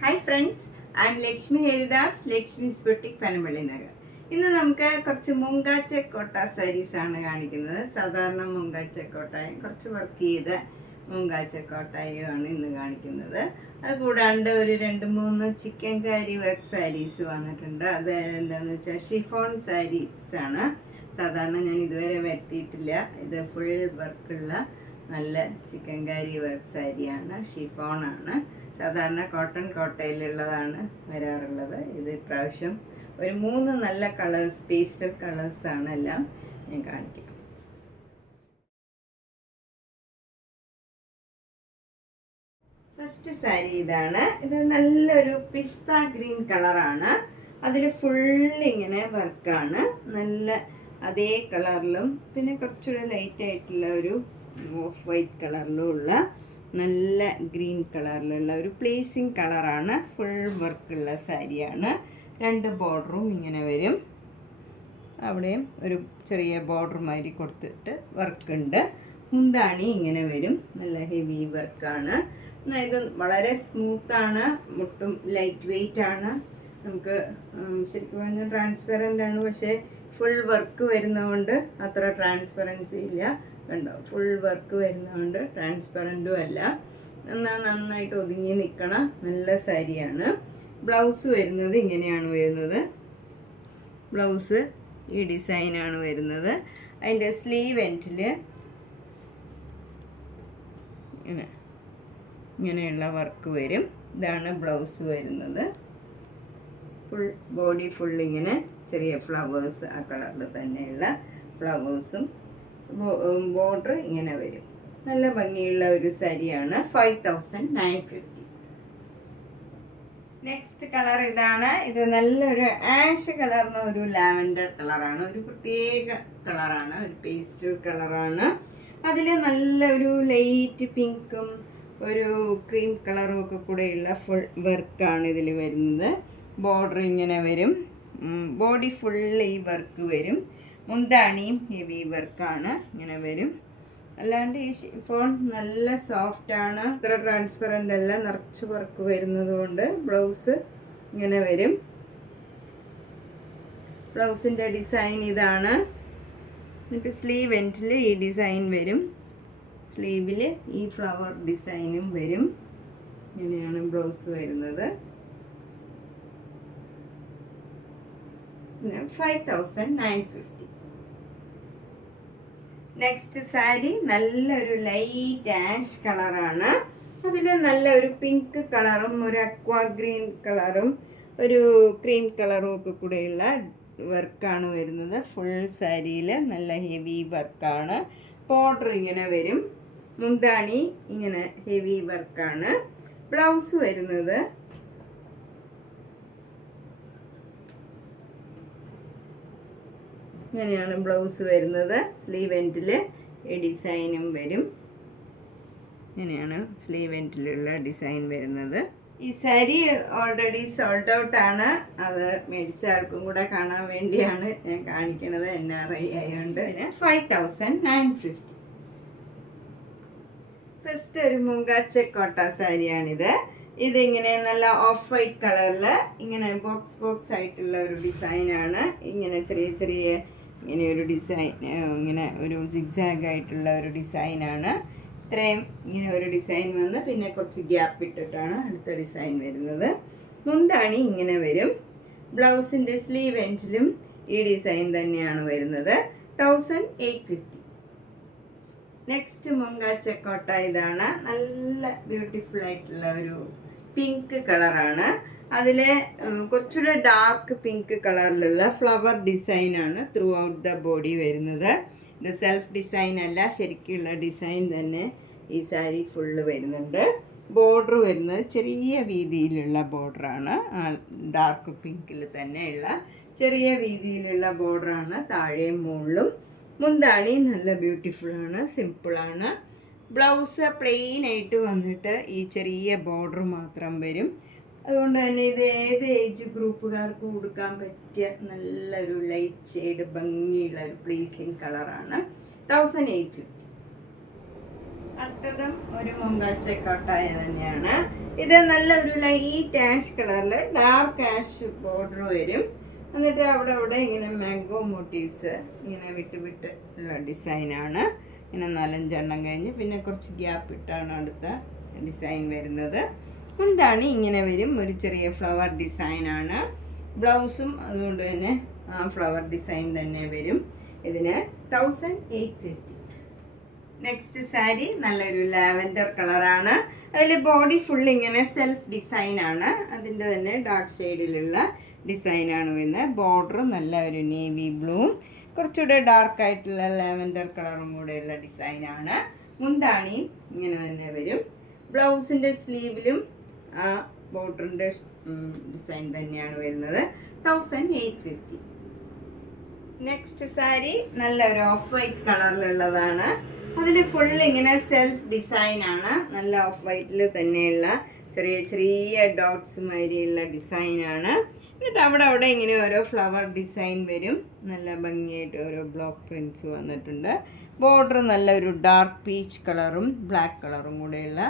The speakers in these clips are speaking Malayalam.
Hi friends, I am Lakshmi Haridas, Lakshmi's boutique, Panampilly Nagar. ഇന്ന് നമുക്ക് കുറച്ച് മുങ്കാച്ചക്കോട്ട സാരീസാണ് കാണിക്കുന്നത്. സാധാരണ മുങ്കാച്ചക്കോട്ടയും കുറച്ച് വർക്ക് ചെയ്ത മുങ്കാച്ചക്കോട്ടയുമാണ് ഇന്ന് കാണിക്കുന്നത്. അത് കൂടാണ്ട് ഒരു 2-3 ചിക്കൻ കാരി വർക്ക് സാരീസ് വന്നിട്ടുണ്ട്. അത് എന്താണെന്ന് വെച്ചാൽ ഷിഫോൺ സാരീസാണ്. സാധാരണ ഞാൻ ഇതുവരെ വരുത്തിയിട്ടില്ല. ഇത് ഫുൾ വർക്കുള്ള നല്ല ചിക്കൻ കാരി വർക്ക് സാരിയാണ്, ഷിഫോണാണ്. സാധാരണ കോട്ടൺ കോട്ടയിലുള്ളതാണ് വരാറുള്ളത്. ഇത് ഇപ്രാവശ്യം ഒരു 3 നല്ല കളേഴ്സ്, പേസ്റ്റൽ കളേഴ്സാണ് എല്ലാം ഞാൻ കാണിക്കാം. ഫസ്റ്റ് സാരി ഇതാണ്. ഇത് നല്ലൊരു പിസ്ത ഗ്രീൻ കളറാണ്. അതിൽ ഫുള്ളിങ്ങനെ വർക്കാണ്. നല്ല അതേ കളറിലും പിന്നെ കുറച്ചുകൂടെ ലൈറ്റായിട്ടുള്ള ഒരു ഓഫ് വൈറ്റ് കളറിലും ഉള്ള നല്ല ഗ്രീൻ കളറിലുള്ള ഒരു പ്ലേസിങ് കളറാണ്. ഫുൾ വർക്കുള്ള സാരിയാണ്. 2 ബോർഡറും ഇങ്ങനെ വരും. അവിടെയും ഒരു ചെറിയ ബോർഡർ മാതിരി കൊടുത്തിട്ട് വർക്കുണ്ട്. മുന്താണി ഇങ്ങനെ വരും. നല്ല ഹെവി വർക്കാണ്. ഇത് വളരെ സ്മൂത്താണ്. മുട്ടും ലൈറ്റ് വെയ്റ്റ് ആണ്. നമുക്ക് ശരിക്കും പറഞ്ഞാൽ ട്രാൻസ്പെറൻ്റ് ആണ്. പക്ഷേ ഫുൾ വർക്ക് വരുന്നതുകൊണ്ട് അത്ര ട്രാൻസ്പെറൻസി ഇല്ല. കണ്ടോ, ഫുൾ വർക്ക് വരുന്നതുകൊണ്ട് ട്രാൻസ്പെറൻറ്റും അല്ല. എന്നാൽ നന്നായിട്ട് ഒതുങ്ങി നിൽക്കണ നല്ല സാരിയാണ്. ബ്ലൗസ് വരുന്നത് ഇങ്ങനെയാണ് വരുന്നത്. ബ്ലൗസ് ഈ ഡിസൈനാണ് വരുന്നത്. അതിൻ്റെ സ്ലീവ് എൻഡിൽ ഇങ്ങനെയുള്ള വർക്ക് വരും. ഇതാണ് ബ്ലൗസ് വരുന്നത്. ഫുൾ ബോഡി ഫുള്ളിങ്ങനെ ചെറിയ ഫ്ലവേഴ്സ്, ആ കളറിൽ തന്നെയുള്ള ഫ്ലവേഴ്സും ബോർഡർ ഇങ്ങനെ വരും. നല്ല ഭംഗിയുള്ള ഒരു സാരിയാണ്. 5950. നെക്സ്റ്റ് കളർ ഇതാണ്. ഇത് നല്ലൊരു ആഷ് കളറിന് ഒരു ലാവൻഡർ കളറാണ്. ഒരു പ്രത്യേക കളറാണ്, ഒരു പേസ്റ്റൽ കളറാണ്. അതിൽ നല്ലൊരു ലൈറ്റ് പിങ്കും ഒരു ക്രീം കളറും ഒക്കെ കൂടെയുള്ള ഫുൾ വർക്കാണ് ഇതിൽ വരുന്നത്. ബോർഡർ ഇങ്ങനെ വരും. ബോഡി ഫുള്ള് ഈ വർക്ക് വരും. മുന്താണിയും ഹെവി വർക്കാണ്, ഇങ്ങനെ വരും. അല്ലാണ്ട് ഈ ഷിഫോൺ നല്ല സോഫ്റ്റാണ്. ഇത്ര ട്രാൻസ്പെറൻ്റ് അല്ല, നിറച്ച് വർക്ക് വരുന്നത് കൊണ്ട്. ബ്ലൗസ് ഇങ്ങനെ വരും. ബ്ലൗസിൻ്റെ ഡിസൈൻ ഇതാണ്. എന്നിട്ട് സ്ലീവ് എൻഡിൽ ഈ ഡിസൈൻ വരും. സ്ലീവിൽ ഈ ഫ്ലവർ ഡിസൈനും വരും. ഇങ്ങനെയാണ് ബ്ലൗസ് വരുന്നത്. 5950. നെക്സ്റ്റ് സാരി നല്ലൊരു ലൈറ്റ് ആഷ് കളറാണ്. അതിൽ നല്ലൊരു പിങ്ക് കളറും ഒരു അക്വാ ഗ്രീൻ കളറും ഒരു ക്രീം കളറും ഒക്കെ കൂടെയുള്ള വർക്കാണ് വരുന്നത്. ഫുൾ സാരിയിൽ നല്ല ഹെവി വർക്കാണ്. ബോർഡർ ഇങ്ങനെ വരും. മുന്താണി ഇങ്ങനെ ഹെവി വർക്കാണ്. ബ്ലൗസ് വരുന്നത് ഇങ്ങനെയാണ് ബ്ലൗസ് വരുന്നത്. സ്ലീവ് എൻഡിൽ ഈ ഡിസൈനും വരും. ഇങ്ങനെയാണ് സ്ലീവ് എൻഡിലുള്ള ഡിസൈൻ വരുന്നത്. ഈ സാരി ഓൾറെഡി സോൾഡ് ഔട്ട് ആണ്. അത് മേടിച്ച ആൾക്കും കൂടെ കാണാൻ വേണ്ടിയാണ് ഞാൻ കാണിക്കുന്നത്. NRI ആയതുകൊണ്ട്. 5950. ഫസ്റ്റ് ഒരു മുങ്കാച്ചക്കോട്ട സാരിയാണിത്. ഇതിങ്ങനെ നല്ല ഓഫ് വൈറ്റ് കളറിൽ ഇങ്ങനെ ബോക്സ് ആയിട്ടുള്ള ഒരു ഡിസൈനാണ്. ഇങ്ങനെ ചെറിയ ഇങ്ങനെ ഒരു ഡിസൈൻ, ഇങ്ങനെ ഒരു സിഗ്സാഗ് ആയിട്ടുള്ള ഒരു ഡിസൈനാണ്. ഇത്രയും ഇങ്ങനെ ഒരു ഡിസൈൻ വന്ന് പിന്നെ കുറച്ച് ഗ്യാപ്പ് ഇട്ടിട്ടാണ് അടുത്ത ഡിസൈൻ വരുന്നത്. മുന്താണി ഇങ്ങനെ വരും. ബ്ലൗസിൻ്റെ സ്ലീവ് എൻഡിലും ഈ ഡിസൈൻ തന്നെയാണ് വരുന്നത്. 1850. നെക്സ്റ്റ് മുങ്കാച്ചക്കോട്ട ഇതാണ്. നല്ല ബ്യൂട്ടിഫുൾ ആയിട്ടുള്ള ഒരു പിങ്ക് കളറാണ്. അതിൽ കുറച്ചുകൂടെ ഡാർക്ക് പിങ്ക് കളറിലുള്ള ഫ്ലവർ ഡിസൈനാണ് ത്രൂ ഔട്ട് ദ ബോഡി വരുന്നത്. ഇത് സെൽഫ് ഡിസൈൻ അല്ല, ശരിക്കുള്ള ഡിസൈൻ തന്നെ ഈ സാരി ഫുള്ള് വരുന്നുണ്ട്. ബോർഡർ വരുന്നത് ചെറിയ വീതിയിലുള്ള ബോർഡറാണ്. ഡാർക്ക് പിങ്കിൽ തന്നെയുള്ള ചെറിയ വീതിയിലുള്ള ബോർഡറാണ് താഴെയും മുകളിലും. മുന്താണി നല്ല ബ്യൂട്ടിഫുള്ളാണ്, സിമ്പിളാണ്. ബ്ലൗസ് പ്ലെയിൻ ആയിട്ട് വന്നിട്ട് ഈ ചെറിയ ബോർഡർ മാത്രം വരും. അതുകൊണ്ട് തന്നെ ഇത് ഏത് ഏജ് ഗ്രൂപ്പുകാർക്കും കൊടുക്കാൻ പറ്റിയ നല്ലൊരു ലൈറ്റ് ഷെയ്ഡ് ഭംഗിയുള്ള ഒരു പ്ലീസിങ് കളറാണ്. 1850. അടുത്തതും ഒരു മുങ്കാച്ചക്കോട്ടായ തന്നെയാണ്. ഇത് നല്ല ഒരു ലൈറ്റ് ആഷ് കളറിൽ ഡാർക്ക് ആഷ് ബോർഡർ വരും. എന്നിട്ട് അവിടെ അവിടെ ഇങ്ങനെ മാംഗോ മോട്ടീവ്സ് ഇങ്ങനെ വിട്ട് വിട്ട് ഉള്ള ഡിസൈനാണ്. ഇങ്ങനെ 4-5 കഴിഞ്ഞ് പിന്നെ കുറച്ച് ഗ്യാപ്പ് ഇട്ടാണ് അടുത്ത ഡിസൈൻ വരുന്നത്. എന്താണ് ഇങ്ങനെ വരും, ഒരു ചെറിയ ഫ്ലവർ ഡിസൈനാണ്. ബ്ലൗസും അതുകൊണ്ട് തന്നെ ആ ഫ്ലവർ ഡിസൈൻ തന്നെ വരും. ഇതിന് 1850. നെക്സ്റ്റ് സാരി നല്ലൊരു ലാവൻഡർ കളറാണ്. അതിൽ ബോഡി ഫുൾ ഇങ്ങനെ സെൽഫ് ഡിസൈനാണ്. അതിൻ്റെ തന്നെ ഡാർക്ക് ഷെയ്ഡിലുള്ള ഡിസൈനാണ് വരുന്നത്. ബോർഡർ നല്ല ഒരു നേവി ബ്ലൂവും കുറച്ചുകൂടെ ഡാർക്കായിട്ടുള്ള ലാവൻഡർ കളറും കൂടെയുള്ള ഡിസൈനാണ്. മുന്താണിയും ഇങ്ങനെ തന്നെ വരും. ബ്ലൗസിൻ്റെ സ്ലീവിലും ആ ബോർഡറിൻ്റെ ഡിസൈൻ തന്നെയാണ് വരുന്നത്. 1850. നെക്സ്റ്റ് സാരി നല്ലൊരു ഓഫ് വൈറ്റ് കളറിലുള്ളതാണ്. അതിൽ ഫുൾ ഇങ്ങനെ സെൽഫ് ഡിസൈനാണ്. നല്ല ഓഫ് വൈറ്റിൽ തന്നെയുള്ള ചെറിയ ചെറിയ ഡോട്ട്സ് മാതിരിയുള്ള ഡിസൈനാണ്. എന്നിട്ട് അവിടെ അവിടെ ഇങ്ങനെ ഓരോ ഫ്ലവർ ഡിസൈൻ വരും. നല്ല ഭംഗിയായിട്ട് ഓരോ ബ്ലോക്ക് പ്രിൻറ്റ്സ് വന്നിട്ടുണ്ട്. ബോർഡർ നല്ലൊരു ഡാർക്ക് പീച്ച് കളറും ബ്ലാക്ക് കളറും കൂടെയുള്ള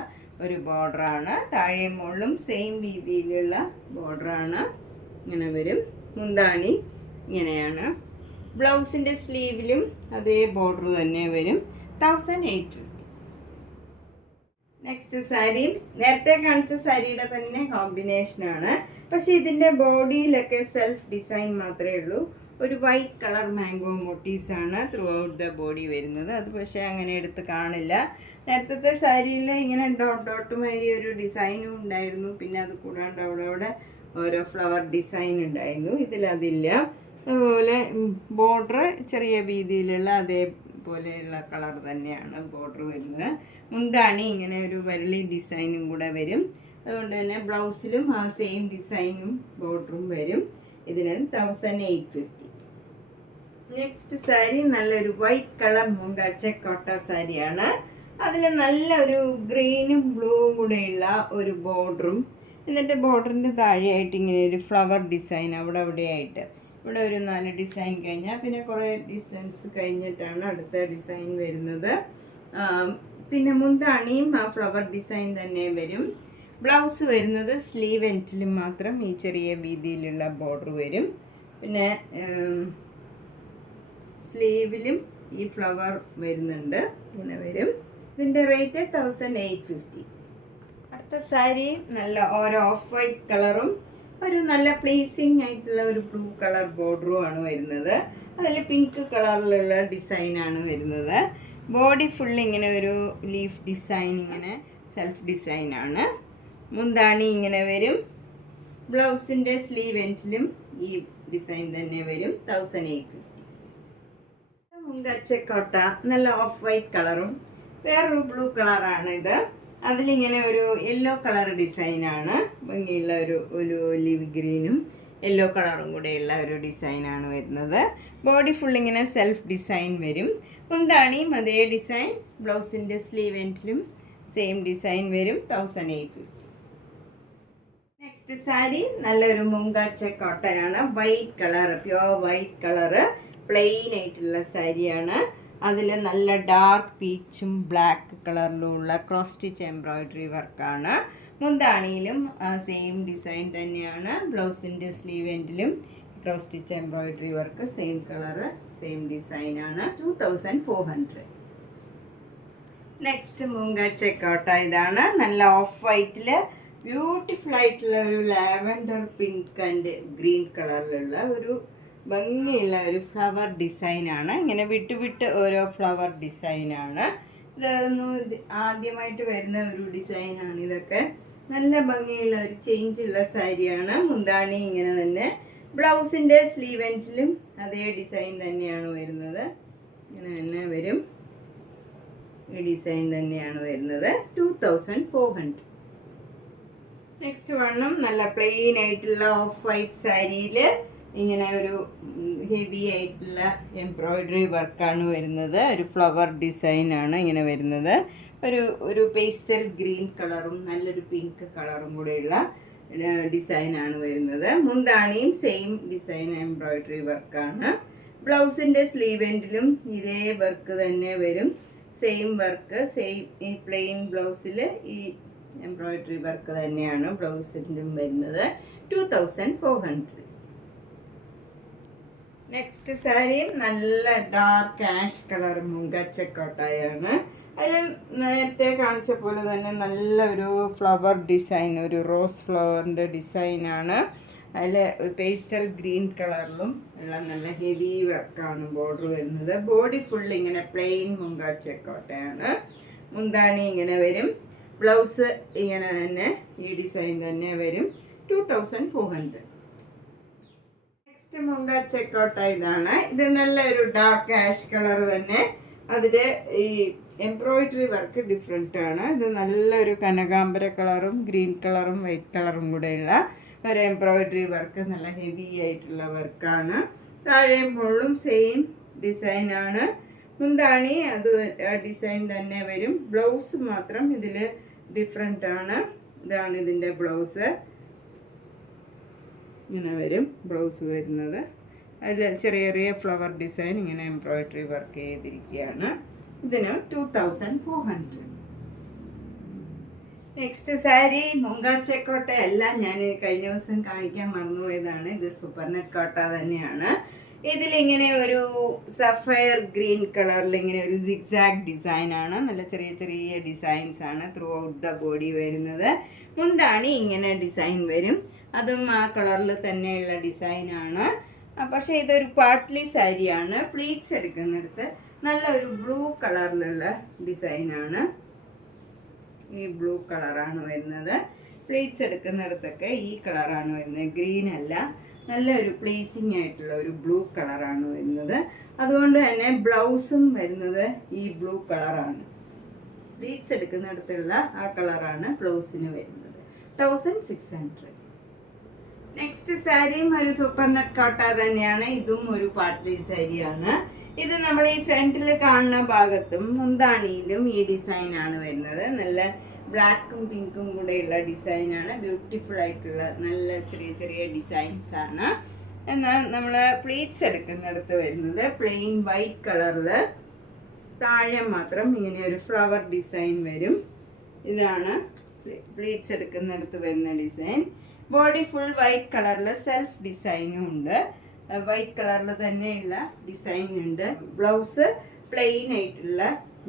ഒരു ബോർഡറാണ്. താഴെ മുകളിലും സെയിം രീതിയിലുള്ള ബോർഡറാണ്. ഇങ്ങനെ വരും. മുന്താണി ഇങ്ങനെയാണ്. ബ്ലൗസിൻ്റെ സ്ലീവിലും അതേ ബോർഡർ തന്നെ വരും. 1850. നെക്സ്റ്റ് സാരി നേരത്തെ കാണിച്ച സാരിയുടെ തന്നെ കോമ്പിനേഷനാണ്. പക്ഷെ ഇതിൻ്റെ ബോഡിയിലൊക്കെ സെൽഫ് ഡിസൈൻ മാത്രമേ ഉള്ളൂ. ഒരു വൈറ്റ് കളർ മാംഗോ മോട്ടീവ്സ് ആണ് ത്രൂ ഔട്ട് ദ ബോഡി വരുന്നത്. അത് പക്ഷേ അങ്ങനെ എടുത്ത് കാണില്ല. നേരത്തെ സാരിയിൽ ഇങ്ങനെ ഡോട്ട് മാതിരി ഒരു ഡിസൈനും ഉണ്ടായിരുന്നു. പിന്നെ അത് കൂടാണ്ട് അവിടെ അവിടെ ഓരോ ഫ്ലവർ ഡിസൈൻ ഉണ്ടായിരുന്നു. ഇതിലതില്ല. അതുപോലെ ബോർഡർ ചെറിയ രീതിയിലുള്ള അതേപോലെയുള്ള കളർ തന്നെയാണ് ബോർഡർ വരുന്നത്. മുന്താണി ഇങ്ങനെ ഒരു വരളി ഡിസൈനും കൂടെ വരും. അതുകൊണ്ട് തന്നെ ബ്ലൗസിലും ആ സെയിം ഡിസൈനും ബോർഡറും വരും. ഇതിന് 1850. നെക്സ്റ്റ് സാരി നല്ലൊരു വൈറ്റ് കളർ മുണ്ടാച്ച കോട്ട സാരിയാണ്. അതിൽ നല്ലൊരു ഗ്രീനും ബ്ലൂവും കൂടെയുള്ള ഒരു ബോർഡറും, എന്നിട്ട് ബോർഡറിൻ്റെ താഴെയായിട്ട് ഇങ്ങനെ ഒരു ഫ്ലവർ ഡിസൈൻ അവിടെ അവിടെയായിട്ട്. ഇവിടെ ഒരു 4 ഡിസൈൻ കഴിഞ്ഞാൽ പിന്നെ കുറേ ഡിസ്റ്റൻസ് കഴിഞ്ഞിട്ടാണ് അടുത്ത ഡിസൈൻ വരുന്നത്. പിന്നെ മുന്താണിയും ആ ഫ്ലവർ ഡിസൈൻ തന്നെ വരും. ബ്ലൗസ് വരുന്നത് സ്ലീവ് എൻഡിലും മാത്രം ഈ ചെറിയ വീതിയിലുള്ള ബോർഡർ വരും. പിന്നെ സ്ലീവിലും ഈ ഫ്ലവർ വരുന്നുണ്ട്. ഇങ്ങനെ വരും. ഇതിൻ്റെ റേറ്റ് 1850. അടുത്ത സാരി നല്ല ഒരു ഓഫ് വൈറ്റ് കളറും ഒരു നല്ല പ്ലേസിങ് ആയിട്ടുള്ള ഒരു ബ്ലൂ കളർ ബോർഡറും ആണ് വരുന്നത്. അതിൽ പിങ്ക് കളറിലുള്ള ഡിസൈനാണ് വരുന്നത്. ബോഡി ഫുൾ ഇങ്ങനെ ഒരു ലീഫ് ഡിസൈൻ, ഇങ്ങനെ സെൽഫ് ഡിസൈനാണ്. മുന്താണി ഇങ്ങനെ വരും. ബ്ലൗസിൻ്റെ സ്ലീവ് എൻഡിലും ഈ ഡിസൈൻ തന്നെ വരും. 1850. മുങ്കച്ചക്കോട്ട നല്ല ഓഫ് വൈറ്റ് കളറും വേറൊരു ബ്ലൂ കളറാണ് ഇത്. അതിലിങ്ങനെ ഒരു യെല്ലോ കളർ ഡിസൈനാണ്. ഭംഗിയുള്ള ഒരു ഒലിവ് ഗ്രീനും യെല്ലോ കളറും കൂടെയുള്ള ഒരു ഡിസൈനാണ് വരുന്നത്. ബോഡി ഫുൾ ഇങ്ങനെ സെൽഫ് ഡിസൈൻ വരും. മുന്താണിയും അതേ ഡിസൈൻ. ബ്ലൗസിൻ്റെ സ്ലീവ് എൻഡിലും സെയിം ഡിസൈൻ വരും. 1850. നെക്സ്റ്റ് സാരി നല്ലൊരു മുങ്കാച്ച കോട്ടനാണ്. White colour, pure white colour, plain ആയിട്ടുള്ള സാരിയാണ്. അതിൽ നല്ല ഡാർക്ക് പീച്ചും ബ്ലാക്ക് കളറിലുള്ള ക്രോസ് സ്റ്റിച്ച് എംബ്രോയിഡറി വർക്കാണ്. മുന്താണിയിലും സെയിം ഡിസൈൻ തന്നെയാണ്. ബ്ലൗസിൻ്റെ സ്ലീവ് എൻഡിലും cross stitch embroidery work, same colour, same ഡിസൈനാണ്. 2400. നെക്സ്റ്റ് മുങ്കാച്ചക്കോട്ട ഇതാണ്. നല്ല ഓഫ് വൈറ്റിൽ ബ്യൂട്ടിഫുൾ ആയിട്ടുള്ള ഒരു ലാവൻഡർ പിങ്ക് ആൻഡ് ഗ്രീൻ കളറിലുള്ള ഒരു ഭംഗിയുള്ള ഒരു ഫ്ലവർ ഡിസൈനാണ്. ഇങ്ങനെ വിട്ട് ഓരോ ഫ്ലവർ ഡിസൈനാണ്. ഇതൊന്നും ആദ്യമായിട്ട് വരുന്ന ഒരു ഡിസൈനാണ്. ഇതൊക്കെ നല്ല ഭംഗിയുള്ള ഒരു ചേഞ്ചുള്ള സാരിയാണ്. മുന്താണി ഇങ്ങനെ തന്നെ. ബ്ലൗസിൻ്റെ സ്ലീവ് എൻഡിലും അതേ ഡിസൈൻ തന്നെയാണ് വരുന്നത്. ഇങ്ങനെ തന്നെ വരും. ഈ ഡിസൈൻ തന്നെയാണ് വരുന്നത്. 2400. നെക്സ്റ്റ് വണ്ണും നല്ല പ്ലെയിൻ ആയിട്ടുള്ള ഓഫ് വൈറ്റ് സാരിയിൽ ഇങ്ങനെ ഒരു ഹെവി ആയിട്ടുള്ള എംബ്രോയിഡറി വർക്കാണ് വരുന്നത്. ഒരു ഫ്ലവർ ഡിസൈനാണ് ഇങ്ങനെ വരുന്നത്. ഒരു പേസ്റ്റൽ ഗ്രീൻ കളറും നല്ലൊരു പിങ്ക് കളറും കൂടെയുള്ള ഡിസൈനാണ് വരുന്നത്. മുന്താണിയും സെയിം ഡിസൈൻ എംബ്രോയിഡറി വർക്കാണ്. ബ്ലൗസിൻ്റെ സ്ലീവ് എൻഡിലും ഇതേ വർക്ക് തന്നെ വരും. സെയിം വർക്ക്, സെയിം ഈ പ്ലെയിൻ ബ്ലൗസിൽ ഈ എംബ്രോയിഡറി വർക്ക് തന്നെയാണ് ബ്ലൗസിലും വരുന്നത്. 2400. നെക്സ്റ്റ് സാരിയും നല്ല ഡാർക്ക് ആഷ് കളർ മുങ്കച്ചക്കോട്ടായാണ്. അതിൽ നേരത്തെ കാണിച്ച പോലെ തന്നെ നല്ലൊരു ഫ്ലവർ ഡിസൈൻ, ഒരു റോസ് ഫ്ലവറിൻ്റെ ഡിസൈനാണ്. അതിൽ പേസ്റ്റൽ ഗ്രീൻ കളറിലും ഉള്ള നല്ല ഹെവി വർക്കാണ് ബോർഡർ വരുന്നത്. ബോഡി ഫുൾ ഇങ്ങനെ പ്ലെയിൻ മുങ്കാച്ചക്കോട്ടയാണ്. മുന്താണി ഇങ്ങനെ വരും. ബ്ലൗസ് ഇങ്ങനെ തന്നെ ഈ ഡിസൈൻ തന്നെ വരും. 2400. നെക്സ്റ്റ് മുങ്കാച്ചക്കോട്ട ഇതാണ്. ഇത് നല്ലൊരു ഡാർക്ക് ആഷ് കളർ തന്നെ. അതിൽ ഈ എംബ്രോയിഡറി വർക്ക് ഡിഫറെൻ്റ് ആണ്. ഇത് നല്ലൊരു കനകാംബര കളറും ഗ്രീൻ കളറും വൈറ്റ് കളറും കൂടെയുള്ള ഒരു എംബ്രോയിഡറി വർക്ക്, നല്ല ഹെവി ആയിട്ടുള്ള വർക്കാണ്. താഴെയും മുകളിലും സെയിം ഡിസൈനാണ്. മുന്താണി അത് ഡിസൈൻ തന്നെ വരും. ബ്ലൗസ് മാത്രം ഇതിൽ ഡിഫറെൻ്റ് ആണ്. ഇതാണ് ഇതിൻ്റെ ബ്ലൗസ്. ഇങ്ങനെ വരും ബ്ലൗസ് വരുന്നത്. അതിൽ ചെറിയ ചെറിയ ഫ്ലവർ ഡിസൈൻ ഇങ്ങനെ എംബ്രോയിഡറി വർക്ക് ചെയ്തിരിക്കുകയാണ്. ഇതിന് 2400. നെക്സ്റ്റ് സാരി മുങ്കാച്ചക്കോട്ട എല്ലാം ഞാൻ കഴിഞ്ഞ ദിവസം കാണിക്കാൻ മറന്നുപോയതാണ്. ഇത് സൂപ്പർനെറ്റ് കോട്ട തന്നെയാണ്. ഇതിലിങ്ങനെ ഒരു സഫയർ ഗ്രീൻ കളറിൽ ഇങ്ങനെ ഒരു സിഗ്സാഗ് ഡിസൈനാണ്. നല്ല ചെറിയ ചെറിയ ഡിസൈൻസ് ആണ് ത്രൂ ഔട്ട് ദ ബോഡി വരുന്നത്. മുന്താണി ഇങ്ങനെ ഡിസൈൻ വരും. അതും ആ കളറിൽ തന്നെയുള്ള ഡിസൈനാണ്. പക്ഷേ ഇതൊരു പാർട്ട്ലി സാരിയാണ്. പ്ലീറ്റ്സ് എടുക്കുന്നിടത്ത് നല്ല ഒരു ബ്ലൂ കളറിലുള്ള ഡിസൈനാണ്. ഈ ബ്ലൂ കളറാണ് വരുന്നത്. പ്ലീറ്റ്സ് എടുക്കുന്നിടത്തൊക്കെ ഈ കളറാണ് വരുന്നത്, ഗ്രീൻ അല്ല. നല്ലൊരു പ്ലീസിങ് ആയിട്ടുള്ള ഒരു ബ്ലൂ കളറാണ് വരുന്നത്. അതുകൊണ്ട് തന്നെ ബ്ലൗസും വരുന്നത് ഈ ബ്ലൂ കളറാണ്. പ്ലീറ്റ്സ് എടുക്കുന്നിടത്തുള്ള ആ കളറാണ് ബ്ലൗസിന് വരുന്നത്. 1600. നെക്സ്റ്റ് സാരിയും ഒരു സൂപ്പർനെറ്റ് കോട്ട തന്നെയാണ്. ഇതും ഒരു പാർട്ടി സാരിയാണ്. ഇത് നമ്മൾ ഈ ഫ്രണ്ടിൽ കാണുന്ന ഭാഗത്തും മുന്താണിയിലും ഈ ഡിസൈനാണ് വരുന്നത്. നല്ല ബ്ലാക്കും പിങ്കും കൂടെയുള്ള ഡിസൈനാണ്. ബ്യൂട്ടിഫുൾ ആയിട്ടുള്ള നല്ല ചെറിയ ചെറിയ ഡിസൈൻസ് ആണ്. എന്നാൽ നമ്മൾ പ്ലീറ്റ്സ് എടുക്കുന്നിടത്ത് വരുന്നത് പ്ലെയിൻ വൈറ്റ് കളറിൽ താഴെ മാത്രം ഇങ്ങനെ ഒരു ഫ്ലവർ ഡിസൈൻ വരും. ഇതാണ് പ്ലീറ്റ്സ് എടുക്കുന്നിടത്ത് വരുന്ന ഡിസൈൻ. ബോഡി ഫുൾ വൈറ്റ് കളറിൽ സെൽഫ് ഡിസൈനും ഉണ്ട്. വൈറ്റ് കളറിൽ തന്നെയുള്ള ഡിസൈൻ ഉണ്ട്. ബ്ലൗസ് പ്ലെയിൻ ആയിട്ടുള്ള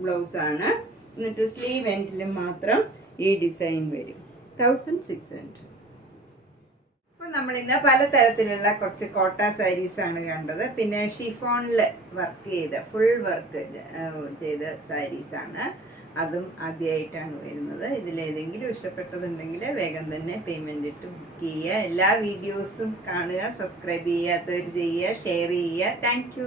ബ്ലൗസാണ്. എന്നിട്ട് സ്ലീവ് എൻഡിൽ മാത്രം ഈ ഡിസൈൻ വരും. 1600. അപ്പോൾ നമ്മളിന്ന് പലതരത്തിലുള്ള കുറച്ച് കോട്ട സാരീസാണ് കണ്ടത്. പിന്നെ ഷിഫോണിൽ വർക്ക് ചെയ്ത ഫുൾ വർക്ക് ചെയ്ത സാരീസാണ്. അതും ആദ്യമായിട്ടാണ് വരുന്നത്. ഇതിലേതെങ്കിലും ഇഷ്ടപ്പെട്ടതുണ്ടെങ്കിൽ വേഗം തന്നെ പേയ്മെൻ്റ് ഇട്ട് ബുക്ക് ചെയ്യുക. എല്ലാ വീഡിയോസും കാണുക. സബ്സ്ക്രൈബ് ചെയ്യാത്തവർ ചെയ്യുക, ഷെയർ ചെയ്യുക. താങ്ക്